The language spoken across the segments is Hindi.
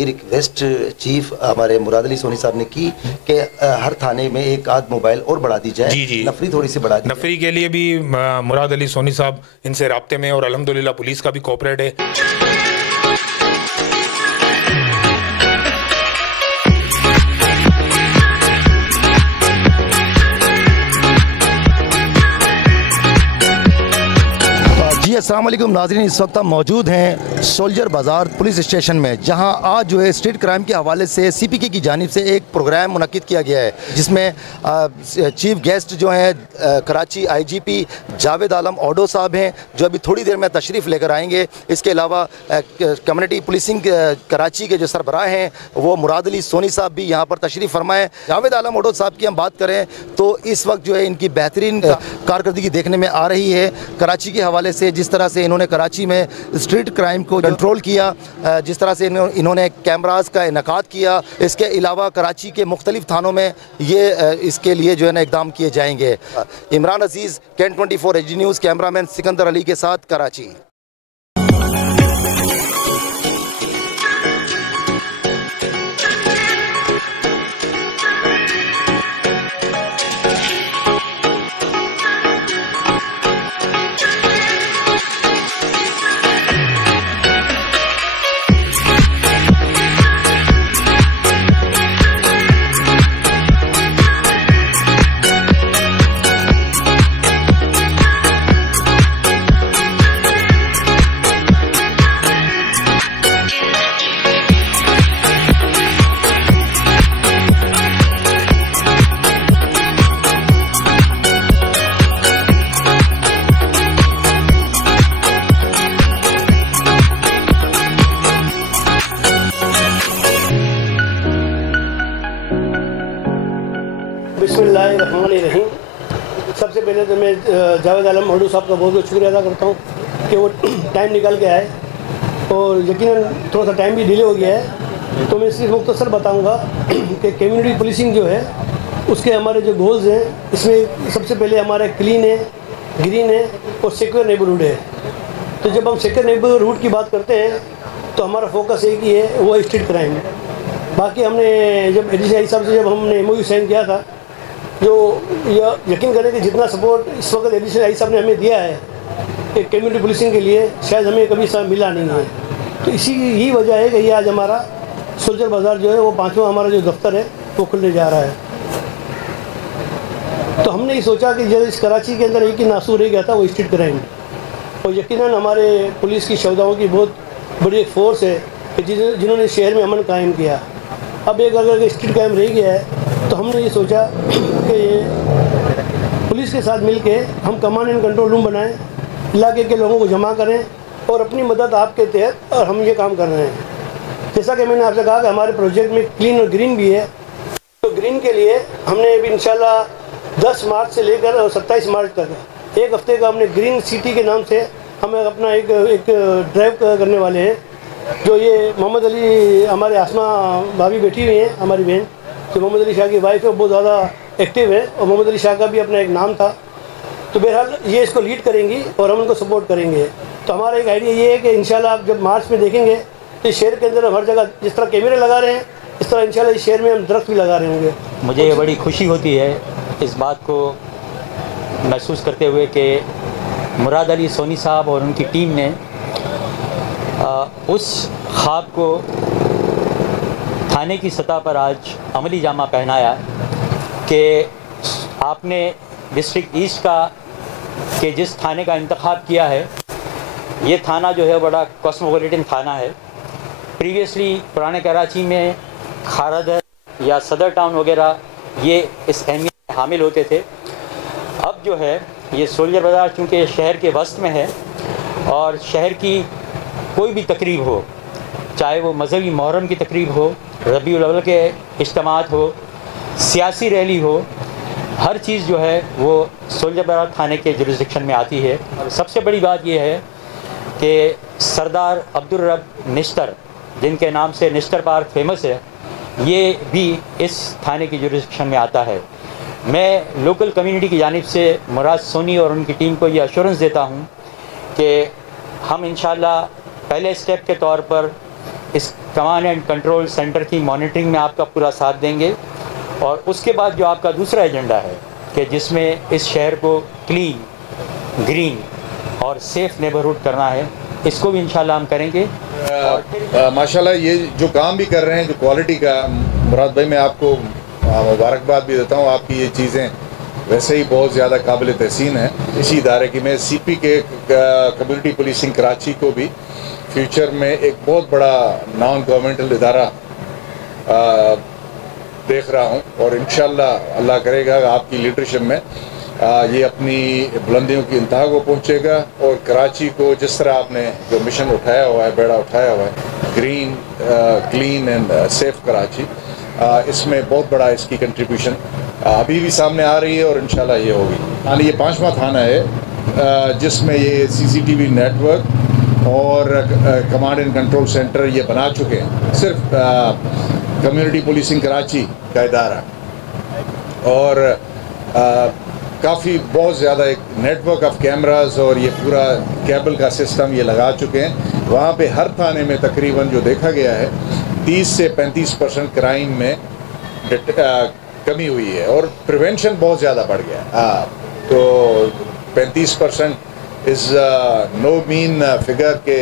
ये रिक्वेस्ट चीफ हमारे मुराद अली सोनी साहब ने की कि हर थाने में एक आध मोबाइल और बढ़ा दी जाए। जी नफरी थोड़ी सी बढ़ा दी। नफरी के लिए भी मुराद अली सोनी साहब इनसे राब्ते में और अल्हम्दुलिल्लाह पुलिस का भी कोऑपरेट है। अस्सलाम वालेकुम नाज़रीन, इस वक्त हम मौजूद हैं सोल्जर बाज़ार पुलिस स्टेशन में, जहां आज जो है स्ट्रीट क्राइम के हवाले से CPK की जानिब से एक प्रोग्राम मुनक्किद किया गया है, जिसमें चीफ गेस्ट जो हैं कराची IGP जावेद आलम ओडो साहब हैं, जो अभी थोड़ी देर में तशरीफ़ लेकर आएंगे। इसके अलावा कम्युनिटी पुलिसिंग कराची के जो सरबराह हैं वो मुराद अली सोनी साहब भी यहाँ पर तशरीफ़ फरमाएँ। जावेद आलम ओडो साहब की हम बात करें तो इस वक्त जो है इनकी बेहतरीन कारकर्दगी देखने में आ रही है कराची के हवाले से। जिस तरह से इन्होंने कराची में स्ट्रीट क्राइम को कंट्रोल किया, जिस तरह से इन्होंने कैमरास का इनकाद किया, इसके अलावा कराची के मुख्तलिफ थानों में ये इसके लिए जो है ना इक़दाम किए जाएंगे। इमरान अजीज़, कैन 24 HD news, cameraman Sikandar Ali के साथ कराची। बिस्मिल्लाहिर्रहमानिर्रहीम। सबसे पहले तो मैं जावेद आलम ओडो साहब का बहुत बहुत शुक्रिया अदा करता हूँ कि वो टाइम निकाल के आए, और यकीनन थोड़ा सा टाइम भी डिले हो गया है। तो मैं सिर्फ मुख्तसर बताऊँगा कि कम्युनिटी पुलिसिंग जो है उसके हमारे जो गोल्स हैं, इसमें सबसे पहले हमारा क्लीन है, ग्रीन है और सिक्योर नेबरहुड है। तो जब हम सिक्योर नेबरहुड की बात करते हैं तो हमारा फोकस एक ही है, वो है स्ट्रीट क्राइम। बाकी हमने जब ADC साहब से जब हमने MOU साइन किया था, जो यकीन करें कि जितना सपोर्ट इस वक्त ADC साहब ने हमें दिया है कि कम्युनिटी पुलिसिंग के लिए, शायद हमें कभी मिला नहीं है। तो इसी यही वजह है कि ये आज हमारा सोल्जर बाज़ार जो है वो 5वां हमारा जो दफ्तर है वो खुलने जा रहा है। तो हमने ये सोचा कि जब इस कराची के अंदर एक ही नासूर रह गया था, वो स्ट्रीट क्राइम, और यकीनन हमारे पुलिस की शहदाओं की बहुत बड़ी एक फोर्स है कि जिन्होंने शहर में अमन कायम किया। अब एक अगर स्ट्रीट क्राइम रह गया है तो हमने ये सोचा कि ये पुलिस के साथ मिलके हम कमांड एंड कंट्रोल रूम बनाएं, इलाके के लोगों को जमा करें और अपनी मदद आपके तहत और हम ये काम कर रहे हैं। जैसा कि मैंने आपसे कहा कि हमारे प्रोजेक्ट में क्लीन और ग्रीन भी है, तो ग्रीन के लिए हमने अभी इंशाल्लाह 10 मार्च से लेकर 27 मार्च तक एक हफ्ते का हमने ग्रीन सिटी के नाम से हमें अपना एक ड्राइव करने वाले हैं। जो ये मोहम्मद अली हमारे आसमा भाभी बैठी हुई हैं, हमारी बहन जो मोहम्मद अली शाह की वाइफ है, बहुत ज़्यादा एक्टिव है, और मोहम्मद अली शाह का भी अपना एक नाम था। तो बहरहाल ये इसको लीड करेंगी और हम उनको सपोर्ट करेंगे। तो हमारा एक आइडिया ये है कि इंशाल्लाह आप जब मार्च में देखेंगे तो इस शहर के अंदर हर जगह जिस तरह कैमरे लगा रहे हैं, इस तरह इंशाल्लाह इस शहर में हम दरख्त भी लगा रहे होंगे। मुझे ये बड़ी खुशी होती है इस बात को महसूस करते हुए कि मुराद अली सोनी साहब और उनकी टीम ने उस ख्वाब को थाने की सतह पर आज अमली जामा पहनाया कि आपने डिस्ट्रिक्ट ईस्ट का के जिस थाने का इंतखाब किया है, ये थाना जो है बड़ा कॉस्मोपॉलिटन थाना है। प्रीवियसली पुराने कराची में खारादर या सदर टाउन वगैरह ये इस अहमियत हामिल होते थे। अब जो है ये सोल्जर बाज़ार चूँकि शहर के वस्त में है और शहर की कोई भी तकरीब हो, चाहे वो मजहबी मुहर्रम की तकरीब हो, रबीउल अव्वल के इज्तिमात हो, सियासी रैली हो, हर चीज़ जो है वो सोल्जर बाज़ार थाने के जुरिस्डिक्शन में आती है। और सबसे बड़ी बात यह है कि सरदार अब्दुल रब निश्तर, जिनके नाम से निश्तर पार्क फेमस है, ये भी इस थाने की जुरिस्डिक्शन में आता है। मैं लोकल कम्युनिटी की जानिब से मुराद सोनी और उनकी टीम को ये अश्योरेंस देता हूँ कि हम इंशाल्लाह पहले स्टेप के तौर पर इस कमांड एंड कंट्रोल सेंटर की मॉनिटरिंग में आपका पूरा साथ देंगे। और उसके बाद जो आपका दूसरा एजेंडा है कि जिसमें इस शहर को क्लीन, ग्रीन और सेफ़ नेबरहुड करना है, इसको भी इंशाल्लाह हम करेंगे। माशाल्लाह ये जो काम भी कर रहे हैं, जो क्वालिटी का, मुराद भाई मैं आपको मुबारकबाद भी देता हूँ। आपकी ये चीज़ें वैसे ही बहुत ज़्यादा काबिल तहसीन है। इसी इदारे की मैं CP के कम्युनिटी पुलिसिंग कराची को भी फ्यूचर में एक बहुत बड़ा नॉन गवर्नमेंटल इदारा देख रहा हूँ और इंशाल्लाह अल्लाह करेगा आपकी लीडरशिप में ये अपनी बुलंदियों की इंतहा को पहुँचेगा। और कराची को जिस तरह आपने जो मिशन उठाया हुआ है, बेड़ा उठाया हुआ है, green, clean and safe Karachi, इसमें बहुत बड़ा इसकी कंट्रीब्यूशन अभी भी सामने आ रही है और इंशाल्लाह ये होगी। यानी ये 5वां थाना है जिसमें ये CCTV नेटवर्क और कमांड एंड कंट्रोल सेंटर ये बना चुके हैं। सिर्फ कम्युनिटी पुलिसिंग कराची का इदारा और काफ़ी बहुत ज़्यादा एक नेटवर्क ऑफ कैमरास और ये पूरा केबल का सिस्टम ये लगा चुके हैं। वहाँ पे हर थाने में तकरीबन जो देखा गया है 30 से 35% क्राइम में कमी हुई है और प्रिवेंशन बहुत ज़्यादा बढ़ गया। तो 35% इज़ नो मीन फिगर के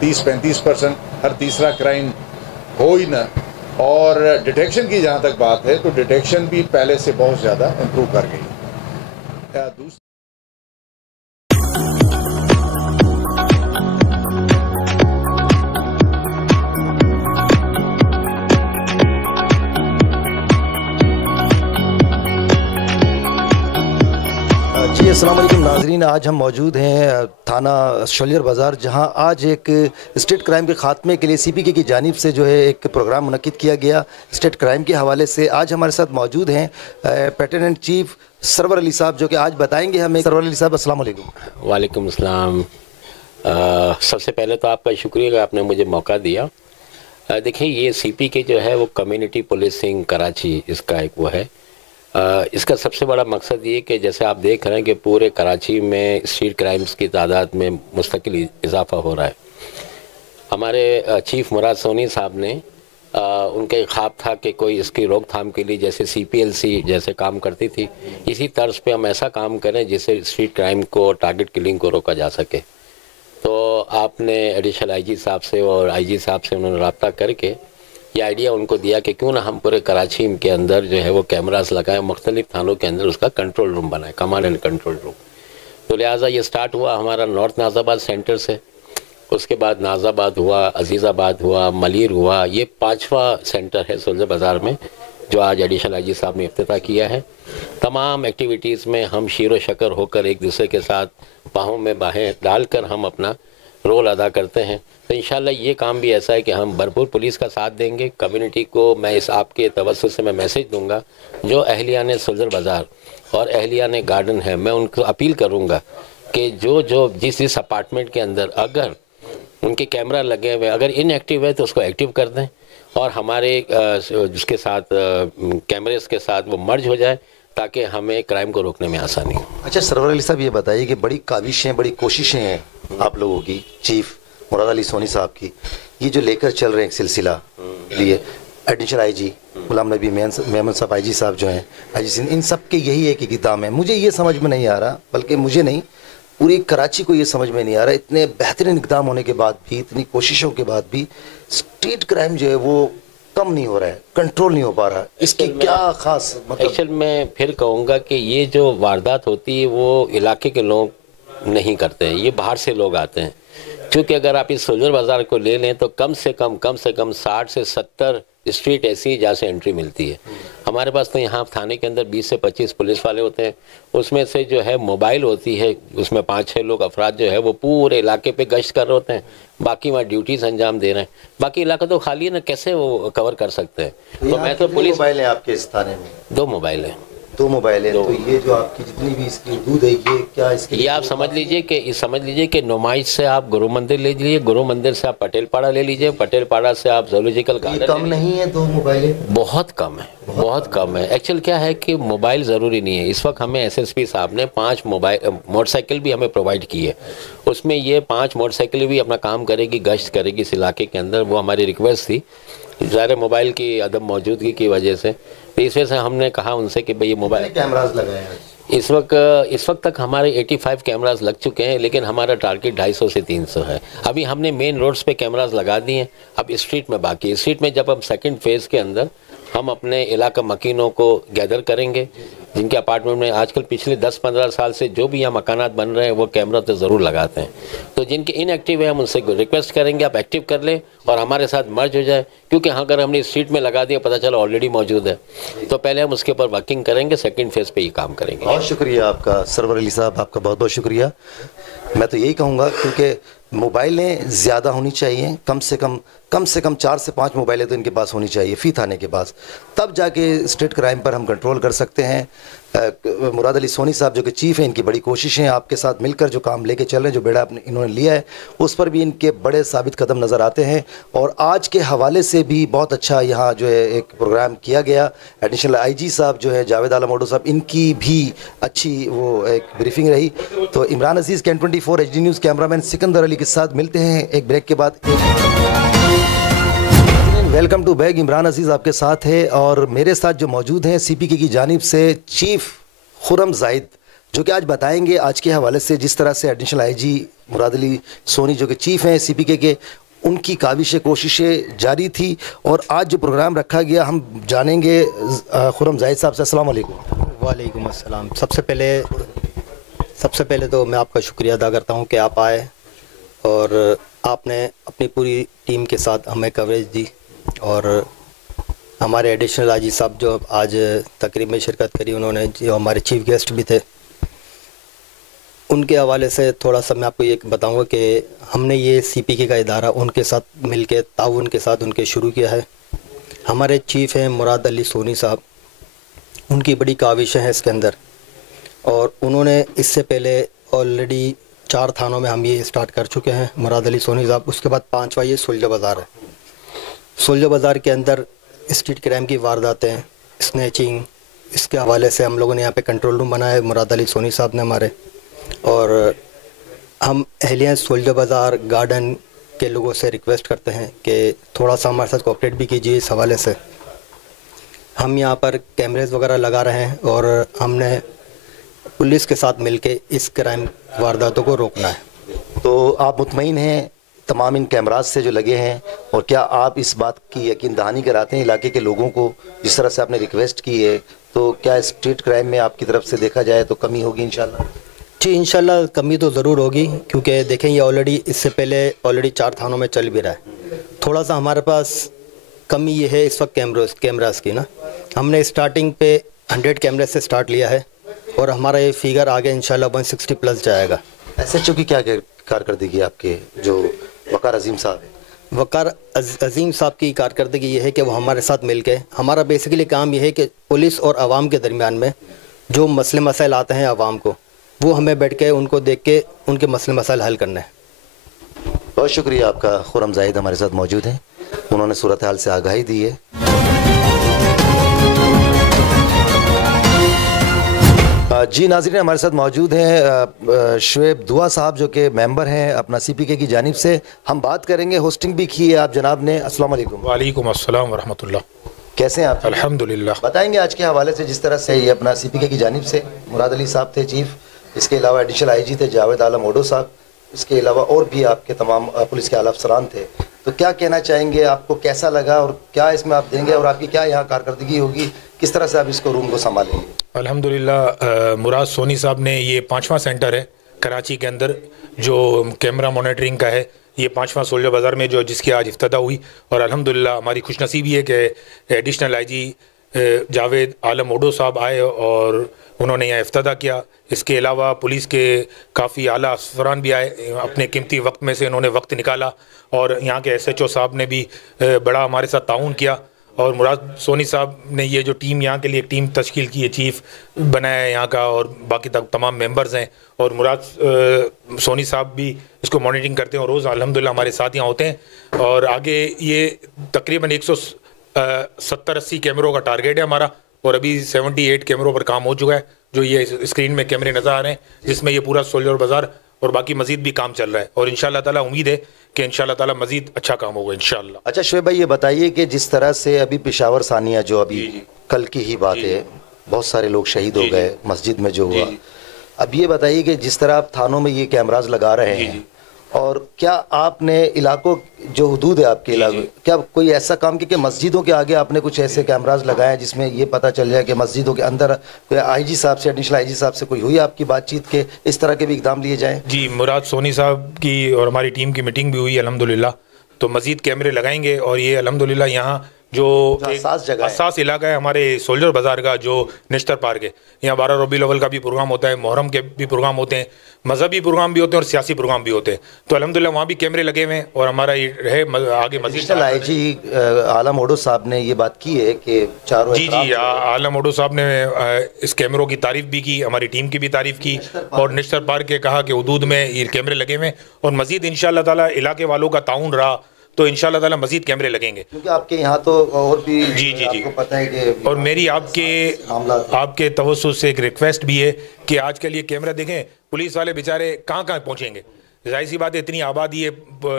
30-35% हर तीसरा क्राइम हो ही ना। और डिटेक्शन की जहाँ तक बात है तो डिटेक्शन भी पहले से बहुत ज़्यादा इम्प्रूव कर गई। जी अस्सलाम वालेकुम नाजरीन, आज हम मौजूद हैं थाना शोलियर बाज़ार, जहां आज एक स्टेट क्राइम के ख़ात्मे के लिए CPK की जानिब से जो है एक प्रोग्राम मुनक्किद किया गया स्टेट क्राइम के हवाले से। आज हमारे साथ मौजूद हैं पेटेनेंट चीफ सरवर अली साहब, जो कि आज बताएंगे हमें। सरवर अली साहब अस्सलाम वालेकुम। वालेकुम अस्सलाम। सबसे पहले तो आपका शुक्रिया कि आपने मुझे मौका दिया। देखिए ये CPK जो है वो कम्युनिटी पुलिसिंग कराची, इसका एक वो है। इसका सबसे बड़ा मकसद ये कि जैसे आप देख रहे हैं कि पूरे कराची में स्ट्रीट क्राइम्स की तादाद में मुस्तकिल इजाफा हो रहा है। हमारे चीफ मुराद सोनी साहब ने उनका एक ख्वाब था कि कोई इसकी रोकथाम के लिए जैसे CPLC जैसे काम करती थी, इसी तर्ज पे हम ऐसा काम करें जिससे स्ट्रीट क्राइम को, टारगेट किलिंग को रोका जा सके। तो आपने एडिशनल IG साहब से और IG साहब से उन्होंने रब्ता करके ये आइडिया उनको दिया कि क्यों ना हम पूरे कराची के अंदर जो है वो कैमरास लगाएं, मुख्तलिफ थानों के अंदर उसका कंट्रोल रूम बनाएं, कमांड एंड कंट्रोल रूम। तो लिहाजा ये स्टार्ट हुआ हमारा नॉर्थ नाज़ाबाद सेंटर से, उसके बाद नाज़ाबाद हुआ, अजीज़ाबाद हुआ, मलीर हुआ। ये 5वां सेंटर है सोल्जर बाज़ार में जो आज एडिशनल IG साहब ने इफ्तिताह किया है। तमाम एक्टिविटीज़ में हम शीरो शकर होकर एक दूसरे के साथ बाहों में बाहें डालकर हम अपना रोल अदा करते हैं। तो इंशाल्लाह ये काम भी ऐसा है कि हम भरपूर पुलिस का साथ देंगे। कम्युनिटी को मैं इस आपके तवज्जुह से मैं मैसेज दूंगा, जो अहलियान सोल्जर बाज़ार और अहलियान गार्डन है, मैं उनको अपील करूंगा कि जो जिस अपार्टमेंट के अंदर अगर उनके कैमरा लगे हुए अगर इनएक्टिव है तो उसको एक्टिव कर दें और हमारे जिसके साथ कैमरेस के साथ वो मर्ज हो जाए ताकि हमें क्राइम को रोकने में आसानी हो। अच्छा सरवर अली साहब, ये बताइए कि बड़ी काविशें, बड़ी कोशिशें हैं आप लोगों की, चीफ मुराद अली सोनी साहब की, ये जो लेकर चल रहे हैं एक सिलसिला लिए, एडिशनल IG गुलाम नबी मेमन साहब, IG साहब जो हैं, IG सिंह, इन सब के यही एक इक़दाम है। मुझे ये समझ में नहीं आ रहा, बल्कि मुझे नहीं, पूरी कराची को ये समझ में नहीं आ रहा, इतने बेहतरीन इक़दाम होने के बाद भी, इतनी कोशिशों के बाद भी स्ट्रीट क्राइम जो है वो कम नहीं हो रहा है, कंट्रोल नहीं हो पा रहा। इसकी क्या खास मतलब? एक्चुअल मैं फिर कहूँगा कि ये जो वारदात होती है वो इलाके के लोग नहीं करते हैं, ये बाहर से लोग आते हैं। क्योंकि अगर आप इस सोल्जर बाज़ार को ले लें तो कम से कम 60 से 70 स्ट्रीट ऐसी जहाँ से एंट्री मिलती है। हमारे पास तो यहाँ थाने के अंदर 20 से 25 पुलिस वाले होते हैं, उसमें से जो है मोबाइल होती है, उसमें 5-6 लोग अफराद जो है वो पूरे इलाके पे गश्त कर रहे होते हैं, बाकी वहाँ ड्यूटीज़ अंजाम दे रहे हैं। बाकी इलाका तो खाली है ना, कैसे वो कवर कर सकते हैं? तो मैं तो पुलिस मोबाइल है आपके इस थाने में? 2 मोबाइल हैं। 2 मोबाइल है, तो ये जो आपकी जितनी भी इसकी दूध है ये क्या इसके ये आप समझ लीजिए कि नुमाइश से आप गुरु मंदिर ले लीजिए, गुरु मंदिर से आप पटेल पाड़ा ले लीजिए, पटेल पाड़ा से आप जूलॉजिकल गार्डन। कम नहीं है 2 मोबाइल? बहुत कम है, बहुत कम है। एक्चुअल क्या है कि मोबाइल ज़रूरी नहीं है। इस वक्त हमें एसएसपी साहब ने 5 मोटरसाइकिल भी हमें प्रोवाइड की है। उसमें ये 5 मोटरसाइकिल भी अपना काम करेगी, गश्त करेगी इस इलाके के अंदर। वो हमारी रिक्वेस्ट थी, ज़ाहिर मोबाइल की अदम मौजूदगी की वजह से, तो इस वजह से हमने कहा उनसे कि भाई ये मोबाइल कैमरास लगाए हैं इस वक्त तक हमारे 85 कैमरास लग चुके हैं, लेकिन हमारा टारगेट 250 से 300 है। अभी हमने मेन रोड्स पे कैमरास लगा दिए हैं, अब स्ट्रीट में बाकी है। स्ट्रीट में जब हम सेकंड फेज़ के अंदर हम अपने इलाका मकीनों को गैदर करेंगे, जिनके अपार्टमेंट में आजकल पिछले 10-15 साल से जो भी यहाँ मकानात बन रहे हैं वो कैमरा तो ज़रूर लगाते हैं। तो जिनके इनएक्टिव है हम उनसे रिक्वेस्ट करेंगे आप एक्टिव कर लें और हमारे साथ मर्ज हो जाए, क्योंकि अगर हमने स्ट्रीट में लगा दिया पता चला ऑलरेडी मौजूद है, तो पहले हम उसके ऊपर वर्किंग करेंगे, सेकंड फेज़ पे ये काम करेंगे। बहुत शुक्रिया आपका सरवर अली साहब, आपका बहुत बहुत शुक्रिया। मैं तो यही कहूँगा क्योंकि मोबाइलें ज़्यादा होनी चाहिए, कम से कम 4 से 5 मोबाइलें तो इनके पास होनी चाहिए फ़ी थाने के पास, तब जाके स्ट्रीट क्राइम पर हम कंट्रोल कर सकते हैं। मुराद अली सोनी साहब जो कि चीफ़ हैं, इनकी बड़ी कोशिश है, आपके साथ मिलकर जो काम लेके चल रहे हैं, जो बेड़ा इन्होंने लिया है उस पर भी इनके बड़े साबित कदम नज़र आते हैं। और आज के हवाले से भी बहुत अच्छा यहाँ जो है एक प्रोग्राम किया गया। एडिशनल IG साहब जो है जावेद आलम ओडो साहब, इनकी भी अच्छी वो एक ब्रीफिंग रही। तो इमरान अजीज़, कैन 24 HD news cameraman Sikandar Ali के साथ मिलते हैं एक ब्रेक के बाद। Welcome to back, Imran Aziz आपके साथ है और मेरे साथ जो मौजूद हैं CPK की जानिब से चीफ़ खुर्रम जाहिद, जो कि आज बताएंगे आज के हवाले से जिस तरह से एडिशनल IG मुराद अली सोनी जो कि चीफ़ हैं CPK के, उनकी काविश कोशिशें जारी थी और आज जो प्रोग्राम रखा गया हम जानेंगे खुर्रम जाहिद साहब से। अस्सलाम वालेकुम। वालेकुम अस्सलाम। सबसे पहले तो मैं आपका शुक्रिया अदा करता हूँ कि आप आए और आपने अपनी पूरी टीम के साथ हमें कवरेज दी, और हमारे एडिशनल IG साहब जो आज तकरीब में शिरकत करी, उन्होंने जो हमारे चीफ गेस्ट भी थे, उनके हवाले से थोड़ा सा मैं आपको ये बताऊंगा कि हमने ये CPK का इदारा उनके साथ मिलके ताउन के साथ उनके शुरू किया है। हमारे चीफ़ हैं मुराद अली सोनी साहब, उनकी बड़ी काविशें हैं इसके अंदर, और उन्होंने इससे पहले ऑलरेडी 4 थानों में हम ये स्टार्ट कर चुके हैं मुराद अली सोनी साहब। उसके बाद 5वां ये सोल्जर बाज़ार है। सोल्जर बाज़ार के अंदर स्ट्रीट क्राइम की वारदातें, स्नैचिंग, इसके हवाले से हम लोगों ने यहाँ पे कंट्रोल रूम बनाया है मुराद अली सोनी साहब ने हमारे, और हम अहलिया सोल्जर बाज़ार गार्डन के लोगों से रिक्वेस्ट करते हैं कि थोड़ा सा हमारे साथ कोऑपरेट भी कीजिए। इस हवाले से हम यहाँ पर कैमरेज वगैरह लगा रहे हैं और हमने पुलिस के साथ मिलके इस क्राइम वारदातों को रोकना है। तो आप मुतमईन हैं तमाम इन कैमरास से जो लगे हैं, और क्या आप इस बात की यकीन दहानी कराते हैं इलाके के लोगों को, जिस तरह से आपने रिक्वेस्ट की है, तो क्या स्ट्रीट क्राइम में आपकी तरफ से देखा जाए तो कमी होगी इंशाल्लाह? जी इंशाल्लाह कमी तो ज़रूर होगी, क्योंकि देखें ये ऑलरेडी इससे पहले ऑलरेडी 4 थानों में चल भी रहा है। थोड़ा सा हमारे पास कमी ये है इस वक्त कैमरास की ना, हमने स्टार्टिंग पे 100 कैमरे से स्टार्ट लिया है और हमारा ये फिगर आगे इंशाल्लाह 160 प्लस जाएगा। SHO की क्या कारकर्दगी आपके जो वकार अजीम साहब है? वकार अजीम साहब की कारकर्दगी ये है कि वो हमारे साथ मिलके, हमारा बेसिकली काम ये है कि पुलिस और आवाम के दरमियान में जो मसले मसाइल आते हैं आवाम को, वो हमें बैठ के उनको देख के उनके मसले मसाइल हल करना है। बहुत शुक्रिया आपका। खुर्रम जाहिद हमारे साथ मौजूद हैं, उन्होंने सूरत हाल से आगाही दी है। जी नाज़रीन, हमारे साथ मौजूद हैं शुएब दुआ साहब जो कि मेंबर हैं अपना CPK की जानिब से। हम बात करेंगे, होस्टिंग भी की है आप जनाब ने। अस्सलाम वालेकुम। वालेकुम अस्सलाम व रहमतुल्लाह। कैसे हैं आप? अल्हम्दुलिल्लाह। बताएंगे आज के हवाले से जिस तरह से ये अपना CPK की जानिब से मुराद अली साहब थे चीफ, इसके अलावा एडिशनल IG थे जावेद आलम ओडो साहब, इसके अलावा और भी आपके तमाम पुलिस के आला अफसरान थे, तो क्या कहना चाहेंगे, आपको कैसा लगा और क्या इसमें आप देंगे और आपकी क्या यहाँ कारकर्दगी होगी, किस तरह से आप इसको रूम को संभालेंगे? अल्हम्दुलिल्लाह मुराद सोनी साहब ने ये 5वां सेंटर है कराची के अंदर जो कैमरा मॉनिटरिंग का है, ये 5वां सोल्जर बाज़ार में जो जिसकी आज इफ्तिदा हुई, और अल्हम्दुलिल्लाह हमारी खुशनसीबी है कि एडिशनल IG जावेद आलम ओडो साहब आए और उन्होंने यहाँ इफ्तिदा किया। इसके अलावा पुलिस के काफ़ी आला अफसरान भी आए, अपने कीमती वक्त में से उन्होंने वक्त निकाला, और यहाँ के SHO साहब ने भी बड़ा हमारे साथ ताउन किया। और मुराद सोनी साहब ने ये जो टीम यहाँ के लिए एक टीम तश्कील की है, चीफ बनाया है यहाँ का, और बाकी तमाम मेंबर्स हैं, और मुराद सोनी साहब भी इसको मॉनिटरिंग करते हैं और रोज़ अल्हम्दुलिल्लाह हमारे साथ यहाँ होते हैं। और आगे ये तकरीबन 170-80 कैमरों का टारगेट है हमारा, और अभी 78 कैमरों पर काम हो चुका है, जो ये स्क्रीन में कैमरे नज़र आ रहे हैं, जिसमें ये पूरा सोल्जर बाज़ार और बाकी मज़ीद भी काम चल रहा है। और इंशाअल्लाह ताला उम्मीद है कि इंशाअल्लाह ताला मज़ीद अच्छा काम होगा इंशाअल्लाह। अच्छा शोएब भाई, ये बताइए कि जिस तरह से अभी पेशावर सानिया जो अभी कल की ही बात है, बहुत सारे लोग शहीद हो गए मस्जिद में जो हुआ, अब ये बताइए कि जिस तरह आप थानों में ये कैमराज लगा रहे हैं, और क्या आपने इलाकों जो हुदूद है आपके इलाके, क्या कोई ऐसा काम किया कि मस्जिदों के आगे आपने कुछ ऐसे कैमराज लगाए जिसमें ये पता चल जाए कि मस्जिदों के अंदर कोई आईजी साहब से, एडिशनल आईजी साहब से कोई हुई आपकी बातचीत के इस तरह के भी इकदाम लिए जाएं? जी, मुराद सोनी साहब की और हमारी टीम की मीटिंग भी हुई अल्हम्दुलिल्लाह, तो मज़ीद कैमरे लगाएंगे। और ये अल्हम्दुलिल्लाह यहाँ जो हसास इलाका है हमारे सोल्जर बाज़ार का, जो निश्तर पार्क है, यहाँ 12 रबीउल अव्वल का भी प्रोग्राम होता है, मुहर्रम के भी प्रोग्राम होते हैं, मजहबी प्रोग्राम भी होते हैं और सियासी प्रोग्राम भी होते हैं, तो अल्हम्दुलिल्लाह वहाँ भी कैमरे लगे हुए हैं। और हमारा ये है आगे मज़ीद आईजी आलम ओडो साहब ने ये बात की है कि चारों जी आलम ओडो साहब ने इस कैमरों की तारीफ भी की, हमारी टीम की भी तारीफ की, और निश्तर पार्क के कहा कि हुदूद में ये कैमरे लगे हुए हैं, और मज़ीद इंशाअल्लाह ताला इलाके वालों का ताउन रहा तो इंशाअल्लाह ताला मज़ीद कैमरे लगेंगे, क्योंकि आपके यहाँ तो और भी जी आपको पता है कि, और मेरी आपके तवज्जुह से एक रिक्वेस्ट भी है कि आजकल ये कैमरा देखें, पुलिस वाले बेचारे कहाँ पहुँचेंगे, जाहिर सी बात है इतनी आबादी है,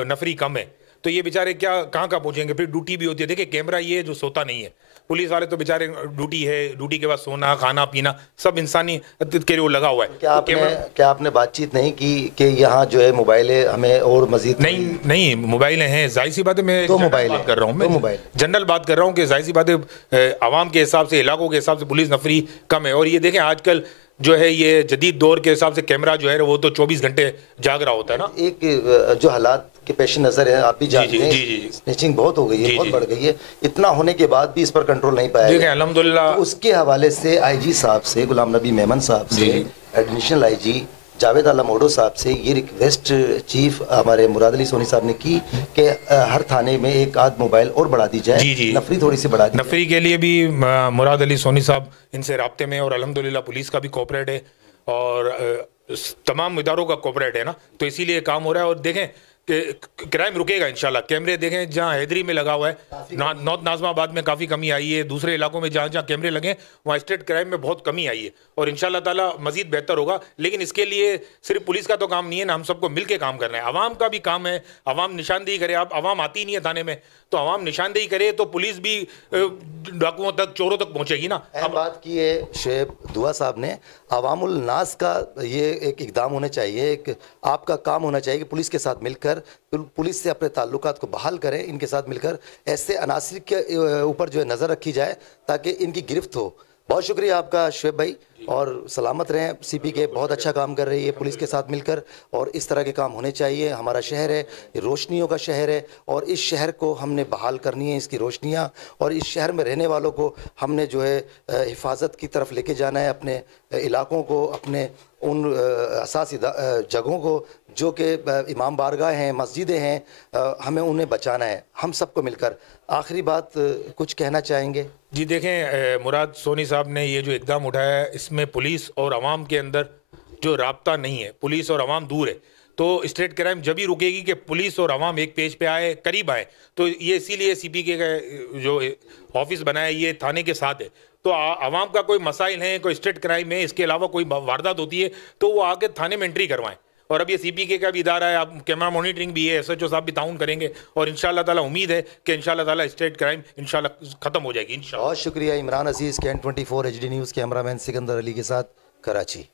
नफरी कम है, तो ये बेचारे कहाँ पहुँचेंगे, फिर ड्यूटी भी होती है। देखिए कैमरा ये जो सोता नहीं है, पुलिस वाले तो बेचारे ड्यूटी है, ड्यूटी के बाद सोना खाना पीना सब इंसानी के लिए लगा हुआ है। क्या आपने बातचीत नहीं की कि यहाँ जो है मोबाइलें हमें और मजीद? नहीं मोबाइलें हैं, जाहिर सी बात है, मैं बात कर रहा हूँ, मैं जनरल बात कर रहा हूँ कि जाहिर सी बात है आवाम के हिसाब से, इलाकों के हिसाब से पुलिस नफरी कम है। और ये देखें आजकल जो है ये जदीद दौर के हिसाब से कैमरा जो है वो तो 24 घंटे जाग रहा होता है ना। एक जो हालात के पेश नजर है, आप भी जानते हैं, स्नैचिंग बहुत हो गई है, बहुत बढ़ गई है, इतना होने के बाद भी इस पर कंट्रोल नहीं पाया गया अल्हम्दुलिल्लाह। तो उसके हवाले से आईजी साहब से, गुलाम नबी मेमन साहब से, एडिशनल आईजी जावेद आलम ओडो साहब से ये रिक्वेस्ट चीफ हमारे मुराद अली सोनी साहब ने की कि हर थाने में एक आध मोबाइल और बढ़ा दी जाए, नफरी थोड़ी सी बढ़ा दी। नफरी के लिए भी मुराद अली सोनी साहब इनसे राब्ते में, और अल्हम्दुलिल्लाह पुलिस का भी कोऑपरेट है और तमाम इदारों का कोऑपरेट है ना, तो इसीलिए काम हो रहा है। और देखें कि क्राइम रुकेगा इंशाल्लाह। कैमरे देखें जहाँ हैदरी में लगा हुआ है, नॉर्थ नाज़माबाद में काफ़ी कमी आई है, दूसरे इलाकों में जहाँ जहाँ कैमरे लगे वहाँ स्टेट क्राइम में बहुत कमी आई है, और इंशाल्लाह ताला मज़ीद बेहतर होगा। लेकिन इसके लिए सिर्फ पुलिस का तो काम नहीं है ना, हम सबको मिल के काम करना है, आवाम का भी काम है, आवाम निशानदेही करे। आप आवाम आती नहीं है थाने में, तो आवाम निशानदेही करे तो पुलिस भी डाकुओं तक, चोरों तक पहुँचेगी ना। अब बात की है शेब दुआ साहब ने, अवामुल नास का ये एक इक़दाम होना चाहिए, एक आपका काम होना चाहिए कि पुलिस के साथ मिलकर पुलिस से अपने ताल्लुकात को बहाल करें, इनके साथ मिलकर ऐसे अनासिर के ऊपर जो है नज़र रखी जाए ताकि इनकी गिरफ्त हो। बहुत शुक्रिया आपका शुएब भाई, और सलामत रहें। सीपी के बहुत अच्छा काम कर रही है पुलिस के साथ मिलकर, और इस तरह के काम होने चाहिए। हमारा शहर है, रोशनियों का शहर है, और इस शहर को हमने बहाल करनी है, इसकी रोशनियाँ, और इस शहर में रहने वालों को हमने जो है हिफाजत की तरफ लेके जाना है, अपने इलाकों को, अपने उन असासी जगहों को जो कि इमाम बारगाह हैं, मस्जिदें हैं, हमें उन्हें बचाना है, हम सबको मिलकर। आखिरी बात कुछ कहना चाहेंगे? जी देखें, मुराद सोनी साहब ने ये जो इक़दाम उठाया है, इसमें पुलिस और आवाम के अंदर जो राब्ता नहीं है, पुलिस और आवाम दूर है, तो स्टेट क्राइम जब ही रुकेगी कि पुलिस और आवाम एक पेज पे आए, करीब आए। तो ये इसीलिए CP के जो ऑफिस बनाया ये थाने के साथ है, तो आवाम का कोई मसाइल है, कोई स्टेट क्राइम है, इसके अलावा कोई वारदात होती है तो वो आके थाने में एंट्री करवाएं। और अब ये CP का भी इदारा है, आप कैमरा मॉनिटरिंग भी है, SHO साहब भी ताउन करेंगे, और इंशाल्लाह ताला उम्मीद है कि इंशाल्लाह ताला स्टेट क्राइम इंशाल्लाह खत्म हो जाएगी इंशाल्लाह। बहुत शुक्रिया। इमरान अजीज़, CAN 24 HD news cameraman Sikandar Ali के साथ, कराची।